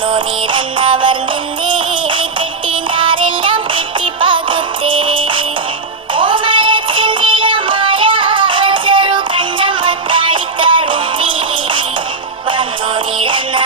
വന്നു നീരെന്നവർ നിന്നേ കെട്ടിനാരെല്ലാം കെട്ടിപ്പാകുത്തേ ചെറുകണ്ണം മക്കാളിക്കാർ വന്നോ നീരെന്ന